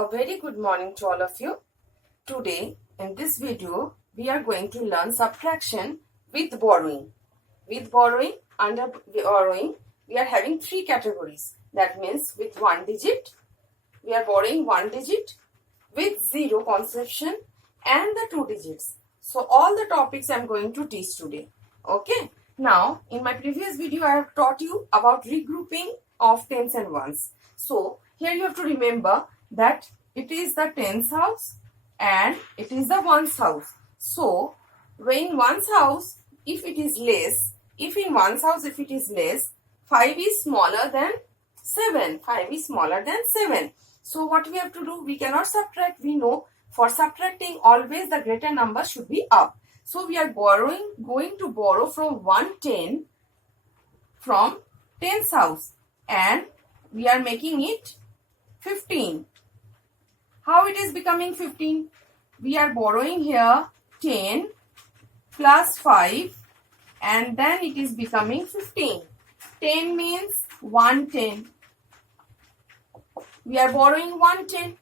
A very good morning to all of you. Today in this video we are going to learn subtraction with borrowing. Under borrowing we are having three categories. That means with one digit, we are borrowing one digit, with zero conception and the two digits. So all the topics I am going to teach today. Okay. Now in my previous video I have taught you about regrouping of tens and ones. So here you have to remember that it is the tens house and it is the ones house. So when ones house, if it is less, if in ones house if it is less, 5 is smaller than 7. 5 is smaller than 7. So what we have to do, we cannot subtract. We know for subtracting always the greater number should be up. So we are going to borrow from 110 from tens house and we are making it 15. How it is becoming 15? We are borrowing here 10 plus 5 and then it is becoming 15. 10 means 110. We are borrowing 110.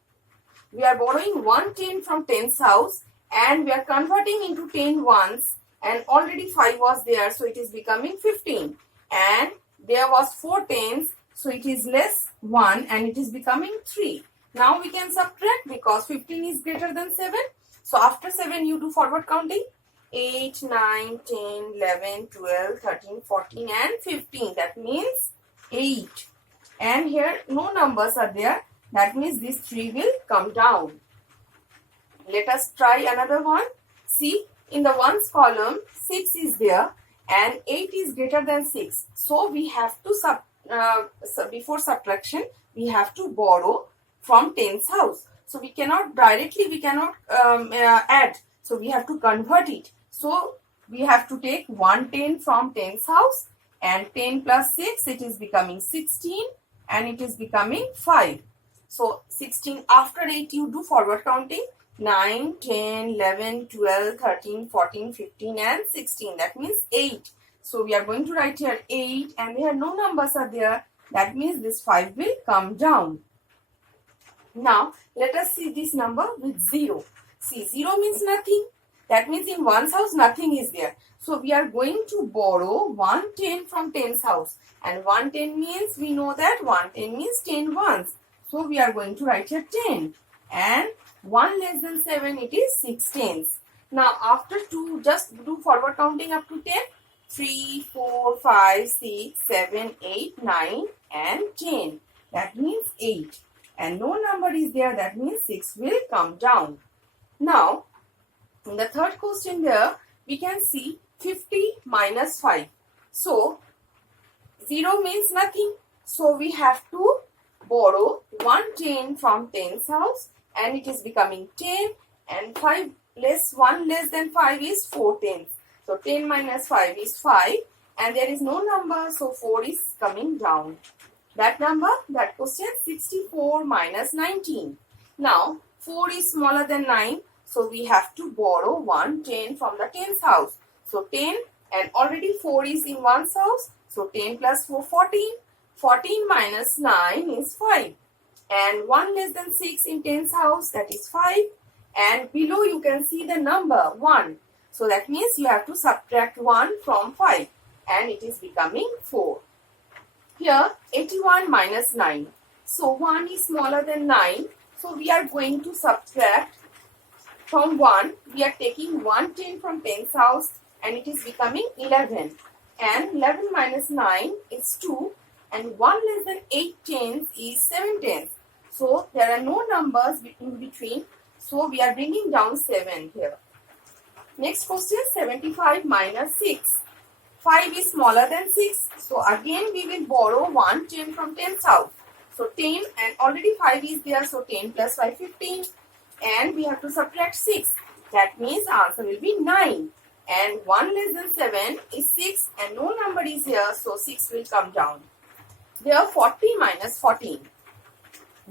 We are borrowing 110 from tens house and we are converting into 10 ones and already 5 was there, so it is becoming 15. And there was 4 tens, so it is less 1 and it is becoming 3. Now we can subtract because 15 is greater than 7. So after 7 you do forward counting. 8, 9, 10, 11, 12, 13, 14 and 15. That means 8. And here no numbers are there. That means this 3 will come down. Let us try another one. See, in the ones column 6 is there and 8 is greater than 6. So we have to before subtraction we have to borrow from tens house. So we cannot directly add. So we have to convert it. So we have to take 110 from tens house and 10 plus 6 it is becoming 16 and it is becoming 5. So 16 after 8 you do forward counting. 9, 10, 11, 12, 13, 14, 15 and 16. That means 8. So we are going to write here 8 and there no numbers are there. That means this 5 will come down. Now let us see this number with 0. See, 0 means nothing. That means in one's house nothing is there. So we are going to borrow 110 from tens house. And 110 means, we know that 110 means 10 ones. So we are going to write here 10. And 1 less than 7 it is 6 tens. Now after 2 just do forward counting up to 10. 3, 4, 5, 6, 7, 8, 9 and 10. That means 8. And no number is there, that means 6 will come down. Now in the third question there we can see 50 minus 5. So 0 means nothing. So we have to borrow 110 from tens house and it is becoming 10 and 1 less than 5 is 4 tens. So 10 minus 5 is 5 and there is no number, so 4 is coming down. That number, that question 64 minus 19. Now 4 is smaller than 9, so we have to borrow 110 from the tens house. So 10 and already 4 is in one's house, so 10 plus 4, 14. 14 minus 9 is 5. And 1 less than 6 in tens house, that is 5. And below you can see the number 1. So that means you have to subtract 1 from 5 and it is becoming 4. Here 81 minus 9. So 1 is smaller than 9. So we are going to subtract from 1. We are taking 110 from tens house and it is becoming 11. And 11 minus 9 is 2. And 1 less than 8 tens is 7 tens. So there are no numbers in between. So we are bringing down 7 here. Next question 75 minus 6. 5 is smaller than 6. So again we will borrow 110 from tens house. So 10 and already 5 is there. So 10 plus 5 15. And we have to subtract 6. That means the answer will be 9. And 1 less than 7 is 6 and no number is here. So 6 will come down. There 40 minus 14.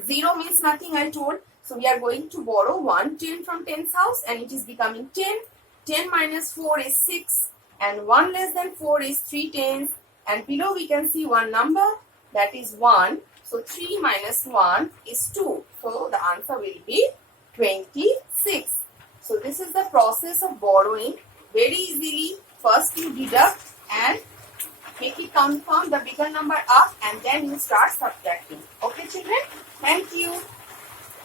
0 means nothing, I told. So we are going to borrow 110 from tens house and it is becoming 10. 10 minus 4 is 6 and 1 less than 4 is 3 tens and below we can see one number, that is 1. So 3 minus 1 is 2. So So the answer will be 26. So this is the process of borrowing. Very easily, first you deduct and make it confirm the bigger number up, and then you start subtracting. Okay children, thank you.